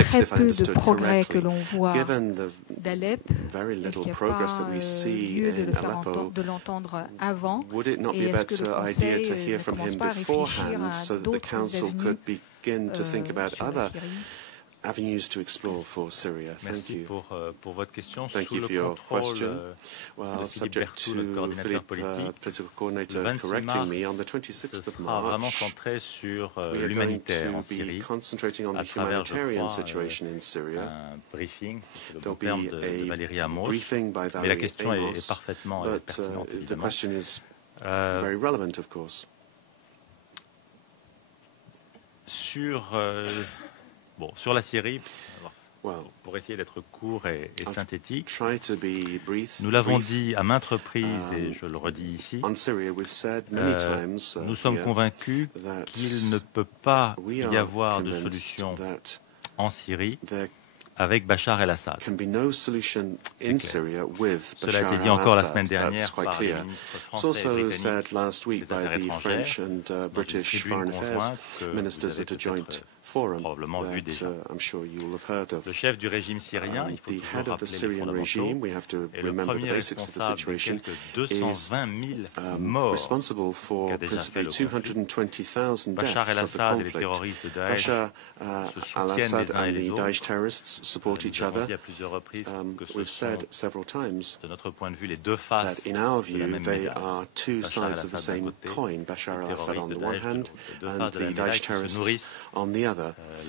très if I peu de understood progrès que correctly, l'on voit given the d'Alep. very Est-ce qu'il little n'y a progress pas that we see lieu de in le faire Aleppo, de l'entendre avant? would it not Et be a est-ce que le better idea Conseil to hear ne from commence him pas à réfléchir beforehand à so that the d'autres Council avenues could begin to think about sur la other Syrie? avenues to explore for Syria? Thank Merci you. pour votre question. Thank Sous you le for your contrôle question. de Well, Philippe subject Berthoud, notre to coordinateur Philippe, politique, political le coordinator, 26 correcting me, on the mars, 26th ce of sera vraiment March, centré sur we are going l'humanitaire en to be Syrie, concentrating on à the travers, je humanitarian crois, situation in Syria. un briefing, c'est le bon There'll terme be de a Valérie Amos, briefing by mais la Valerie question est Amos, parfaitement but pertinente, the évidemment. question is Euh, very relevant, of course. sur la Syrie, Well, pour essayer d'être court et synthétique, try to be brief. nous l'avons dit à maintes reprises et je le redis ici, On Syria, we've said many times, nous sommes convaincus qu'il ne peut pas y avoir de solution en Syrie avec Bachar Al Assad. Cela a été dit encore la semaine dernière par les ministres français et britanniques des Affaires étrangères dans une tribune conjointe que vous avez peut-être probablement vu déjà. Le chef du régime syrien, il faut toujours rappeler les fondamentaux, est le premier responsable des quelques 220 000 morts qu'a déjà fait le conflit. Bachar Al Assad et les terroristes de Daesh se soutiennent les uns et les autres. Nous avons dit à plusieurs reprises que ce sont, de notre point de vue, les deux faces de la même médaille. Bachar Al Assad d'un côté, les terroristes de Daesh de l'autre. Les deux faces de la médaille qui se nourrissent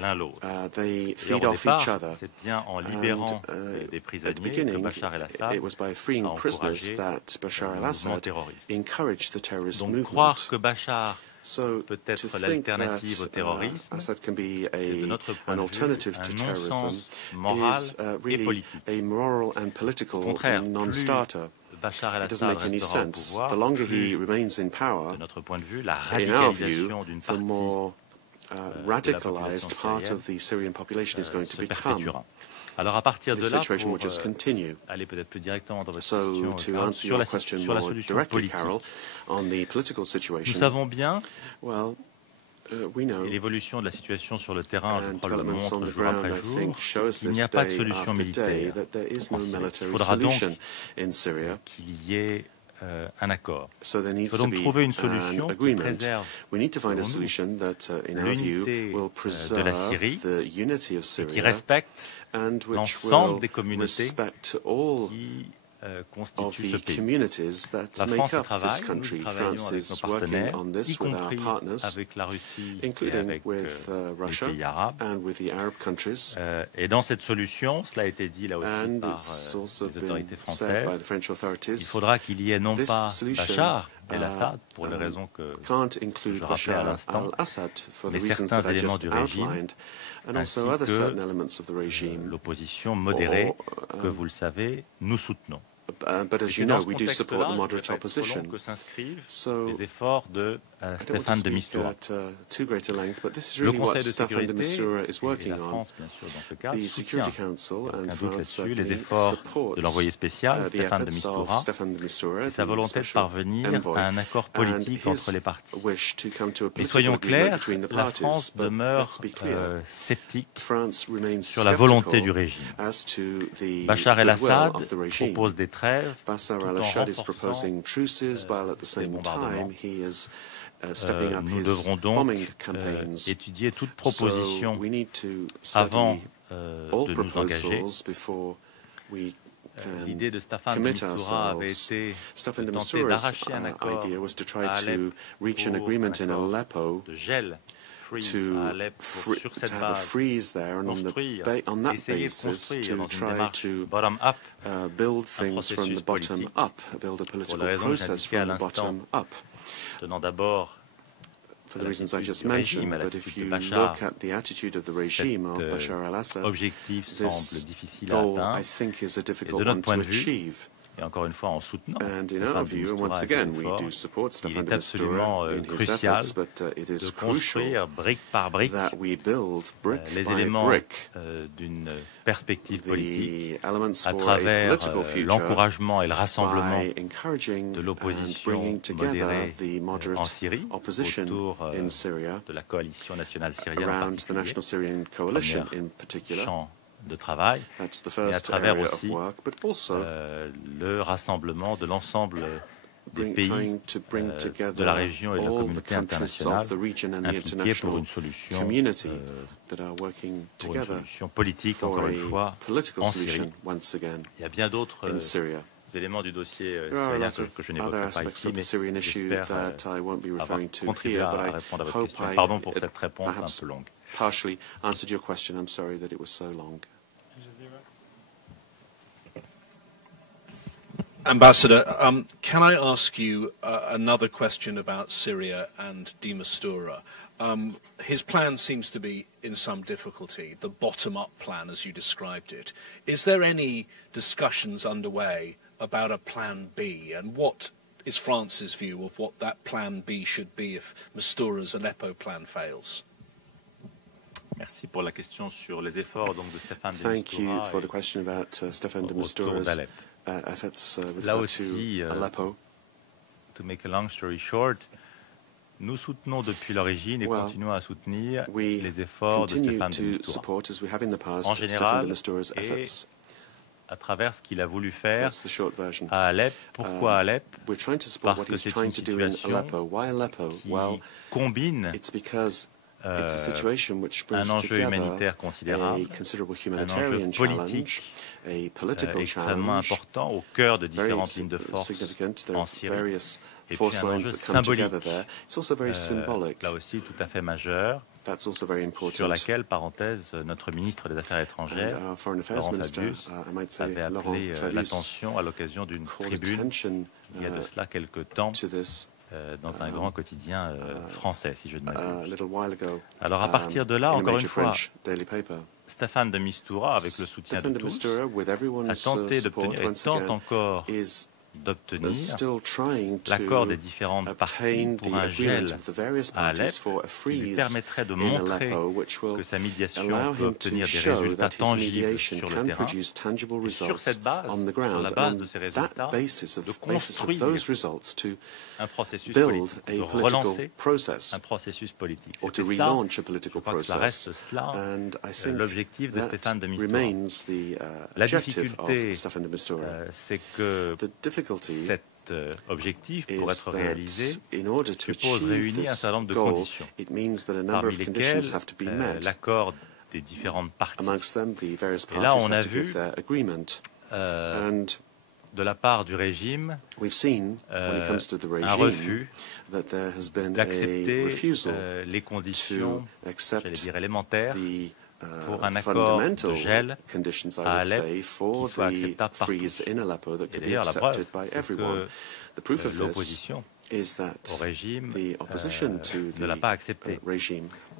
l'un l'autre. D'ailleurs, au départ, c'est bien en libérant des prisonniers que Bachar Al Assad a encouragé le mouvement terroriste. Donc croire que Bachar peut être l'alternative au terrorisme, c'est de notre point de vue un non-sens moral et politique. Au contraire, plus Bachar Al Assad restera au pouvoir, plus, de notre point de vue, la radicalisation d'une partie radicalized part of the Syrian population is going to become. Alors à partir de là, pour aller peut-être plus directement dans votre question, sur la solution politique, nous savons bien, et l'évolution de la situation sur le terrain, je crois, le montre jour après jour, qu'il n'y a pas de solution militaire en Syrie. Il faudra donc qu'il y ait un accord. Il faut donc trouver une solution qui préserve l'unité de la Syrie et qui respecte l'ensemble des communautés qui constituent ce pays. La France y travaille, nous travaillons avec nos partenaires, y compris avec la Russie et avec les pays arabes. Et dans cette solution, cela a été dit là aussi par les autorités françaises, il faudra qu'il y ait non pas Bachar Al Assad, pour les raisons que je rappelais à l'instant, mais certains éléments du régime, ainsi que l'opposition modérée que, vous le savez, nous soutenons. But as you know, we do support the moderate opposition. So les efforts de Stéphane de Mistura. Le Conseil de sécurité et la France, bien sûr, dans ce cas, soutient, aucun doute là-dessus, les efforts de l'envoyé spécial, Stéphane de Mistura, et sa volonté de parvenir à un accord politique entre les parties. Mais soyons clairs, la France demeure sceptique sur la volonté du régime. Bachar El Assad propose des trêves tout en renforçant les bombardements. Nous devrons donc étudier toute proposition avant de nous engager. L'idée de Stéphane de Mistura avait été de tenter d'arracher un accord à Alep de gel à Alep sur cette base, construire, essayer de construire dans une démarche bottom-up un processus politique pour la raison que j'indiquais à l'instant, tenant d'abord for the reasons I just mentioned, but if you look at the attitude of the regime of Bashar Al Assad, objectif semble difficile this à goal, atteindre. I think, is a Et difficult de notre one point to de vue, achieve. Et encore une fois, en soutenant And in our view, and once again, we do support il Staffan est de absolument Mistura in his crucial efforts, but it de is construire crucial brique par brique that we build brick les by éléments brick d'une perspective politique the elements à for a travers political future l'encouragement et le rassemblement by encouraging de and l'opposition bringing together modérée the en moderate Syrie opposition autour in Syria de la coalition nationale syrienne en around the particulier, National Syrian Coalition premier in particular. champ de travail, That's the et à first travers area of aussi work, but also le rassemblement de l'ensemble des pays trying to bring de together la région et de la all the communauté countries internationale of the region and the impliqués pour international une solution, community that are working pour une together solution politique, for encore a une fois, political en solution Syrie. once again Il y a bien d'autres in Syria. éléments du dossier There are a syrien lot que je of n'évoquerai other pas aspects ici, of the mais Syrian issue j'espère that I won't be avoir referring to contribué here, à but I répondre à votre hope question. I Pardon pour cette réponse un perhaps peu longue. partially answered your question. I'm sorry that it was so long. Ambassador, can I ask you another question about Syria and de Mistura? His plan seems to be in some difficulty, the bottom-up plan as you described it. Is there any discussions underway about a plan B, and what is France's view of what that plan B should be if Mistura's Aleppo plan fails? Merci pour la question sur les efforts donc de Staffan de Thank you Mistura for the question about Staffan de autour Mistura's d'Alep. efforts with Là regard aussi, to Aleppo. To make a long story short, nous soutenons depuis l'origine et continuons à soutenir les efforts de Staffan de Mistura. En général, et à travers ce qu'il a voulu faire à Alep. Pourquoi Alep? Parce que c'est une situation qui combine un enjeu humanitaire considérable, un enjeu politique extrêmement important au cœur de différentes lignes de force en Syrie, et puis un enjeu symbolique, là aussi tout à fait majeur, sur laquelle, parenthèse, notre ministre des Affaires étrangères, Laurent Fabius, avait appelé l'attention à l'occasion d'une tribune il y a de cela quelque temps dans un grand quotidien français, si je ne m'abuse. Alors à partir de là, encore une fois, Staffan de Mistura, avec le soutien de tous, a tenté d'obtenir et tente encore d'obtenir l'accord des différentes parties pour un gel à Alep qui lui permettrait de montrer que sa médiation peut obtenir des résultats tangibles sur le terrain et sur cette base, sur la base de ces résultats, de construire un processus politique, de relancer un processus politique. C'était ça, je crois que ça reste cela, l'objectif de Staffan de Mistura. La difficulté, c'est que cet objectif, pour être réalisé, suppose réunir un certain nombre de conditions, parmi lesquelles l'accord des différentes parties. Et là, on a vu, de la part du régime, un refus d'accepter les conditions, j'allais dire élémentaires, pour un accord de gel à Alep qui soit acceptable par tous. Et d'ailleurs, la preuve, c'est que l'opposition au régime ne l'a pas accepté.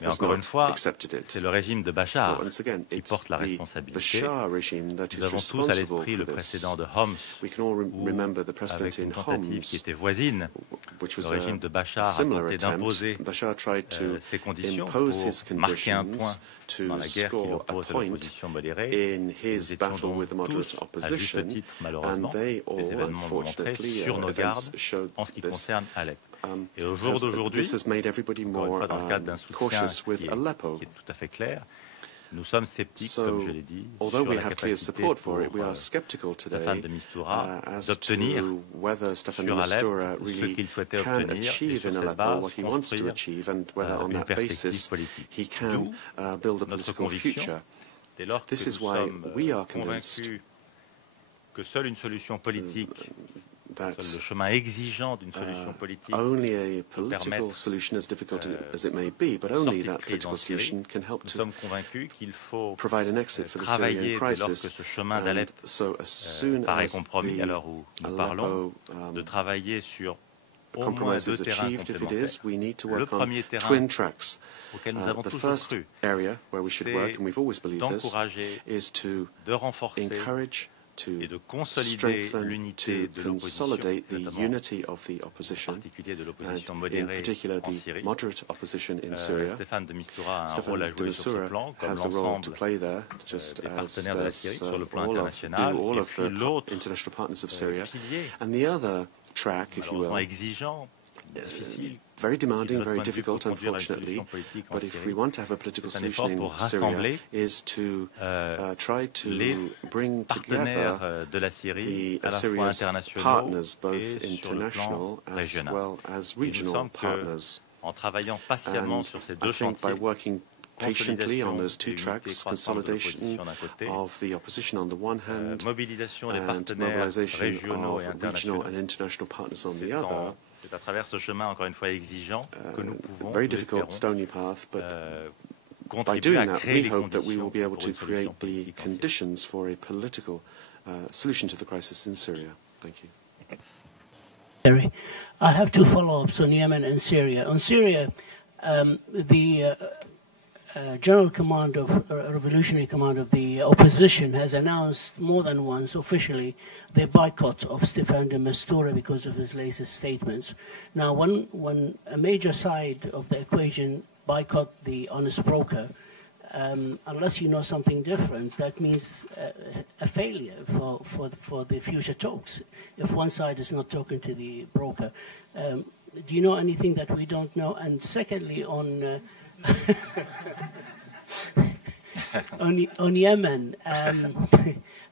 Mais encore une fois, c'est le régime de Bachar qui porte la responsabilité. Nous avons tous à l'esprit le précédent de Homs, où, avec une tentative qui était voisine, le régime de Bachar a tenté d'imposer ses conditions pour marquer un point dans la guerre qu'il oppose à l'opposition modérée. Nous étions donc tous, à juste titre malheureusement, les événements l'ont montré, sur nos gardes en ce qui concerne Alep. Et au jour d'aujourd'hui, encore une fois dans le cadre d'un soutien qui est tout à fait clair, nous sommes sceptiques, comme je l'ai dit, sur la capacité pour Staffan de Mistura d'obtenir sur Alep ce qu'il souhaitait obtenir et sur cette base construire une perspective politique. D'où notre conviction, dès lors que nous sommes convaincus que seule une solution politique, seul le chemin exigeant d'une solution politique peut permettre sortir de crise en Syrie. Nous sommes convaincus qu'il faut travailler dès lors que ce chemin d'Alep paraît compromis, à l'heure où nous parlons, de travailler sur au moins deux terrains complémentaires. Le premier terrain auquel nous avons toujours cru, c'est d'encourager, de renforcer to strengthen, to consolidate the unity of the opposition, and in particular the moderate opposition in Syria. Stéphane de Mistura has a role to play there, just as does all of the international partners of Syria. And the other track, if you will, very demanding, very difficult, unfortunately, but if we want to have a political solution in Syria, is to try to bring together Syria's partners, both international as well as regional partners. And I think by working patiently on those two tracks, consolidation of the opposition on the one hand and mobilization of regional and international partners on the other. C'est à travers ce chemin, encore une fois, exigeant que nous pouvons, very difficult, stony path, but by doing that, we hope that we will be able to create the conditions for a political solution to the crisis in Syria. Thank you. I have two follow-ups on Yemen and Syria. On Syria, the General Command of Revolutionary Command of the opposition has announced more than once officially their boycott of Stéphane de Mistura because of his latest statements. Now, when a major side of the equation boycott the honest broker, unless you know something different, that means a failure for the future talks. If one side is not talking to the broker, do you know anything that we don't know? And secondly, on on Yemen,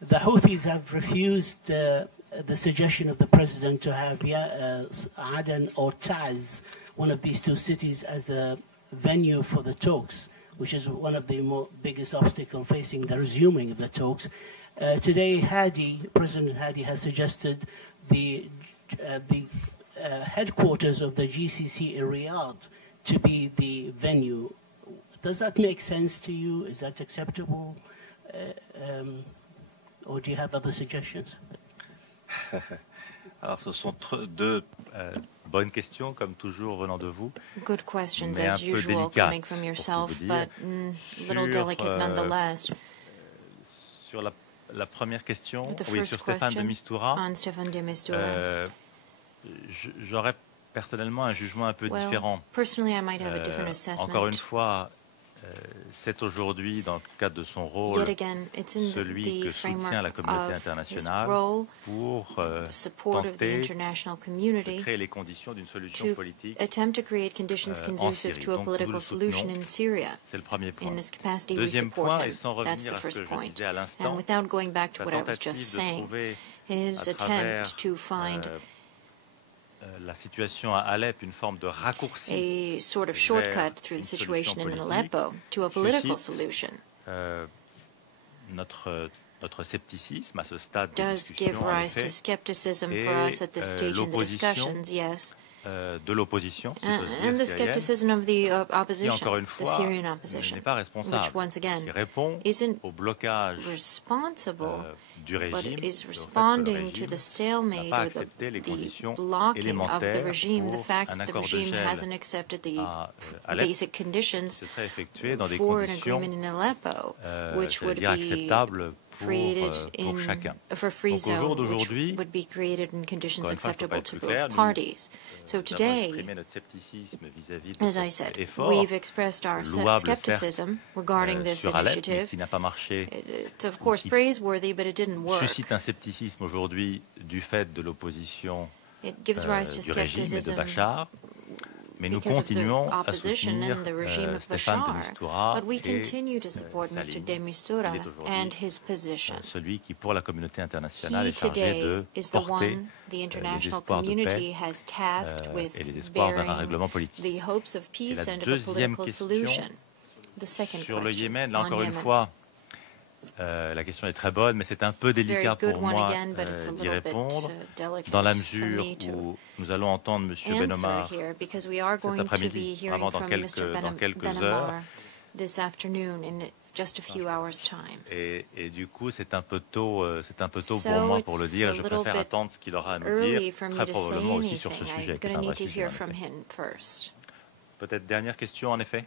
the Houthis have refused the suggestion of the president to have Aden or Taz, one of these two cities, as a venue for the talks, which is one of the biggest obstacles facing the resuming of the talks. Today, President Hadi has suggested the headquarters of the GCC in Riyadh to be the venue. Does that make sense to you? Is that acceptable? Or do you have other suggestions? Alors, ce sont deux bonnes questions, comme toujours venant de vous. Good questions, mais as usual, coming from yourself, but little delicate nonetheless. Sur la première question, oui, sur Stéphane de Mistura, j'aurais personnellement un jugement un peu différent. Encore une fois, c'est aujourd'hui, dans le cadre de son rôle, celui que soutient la communauté internationale pour tenter de créer les conditions d'une solution politique en Syrie. Donc nous le soutenons, c'est le premier point. Deuxième point, et sans revenir à ce que je disais à l'instant, la tentative de trouver à travers la situation à Alep, une forme de raccourci a sort of shortcut through the situation in Aleppo to a political solution. Notre scepticisme à ce stade de does give rise to skepticism for us at this stage in the discussions, yes. De l'opposition, si j'ose and the dire, skepticism of the opposition, qui, encore une fois, the Syrian opposition, n'est pas responsable, which once again qui répond au blocage du régime, but is responding to the stalemate or the blocking of the regime, the fact that the regime hasn't accepted the basic conditions for an agreement in Aleppo, which would be created for free zone, which would be created in conditions acceptable to both parties. So today, as I said, we've expressed our skepticism regarding this initiative. It's of course praiseworthy, but it didn't work. Suscite un scepticisme aujourd'hui du fait de l'opposition du régime et de Bachar. Mais nous continuons à soutenir Stéphane de Mistura et celui qui, pour la communauté internationale, est chargé de porter les espoirs de paix et les espoirs vers un règlement politique. Et la deuxième question, sur le Yémen, là encore une fois, la question est très bonne, mais c'est un peu délicat pour moi d'y répondre, dans la mesure où nous allons entendre M. Ben Omar cet après-midi, vraiment dans quelques heures. Et du coup, c'est un peu tôt pour moi pour le dire. Je préfère attendre ce qu'il aura à me dire, très probablement aussi sur ce sujet, qui est un vrai sujet. Peut-être dernière question, en effet.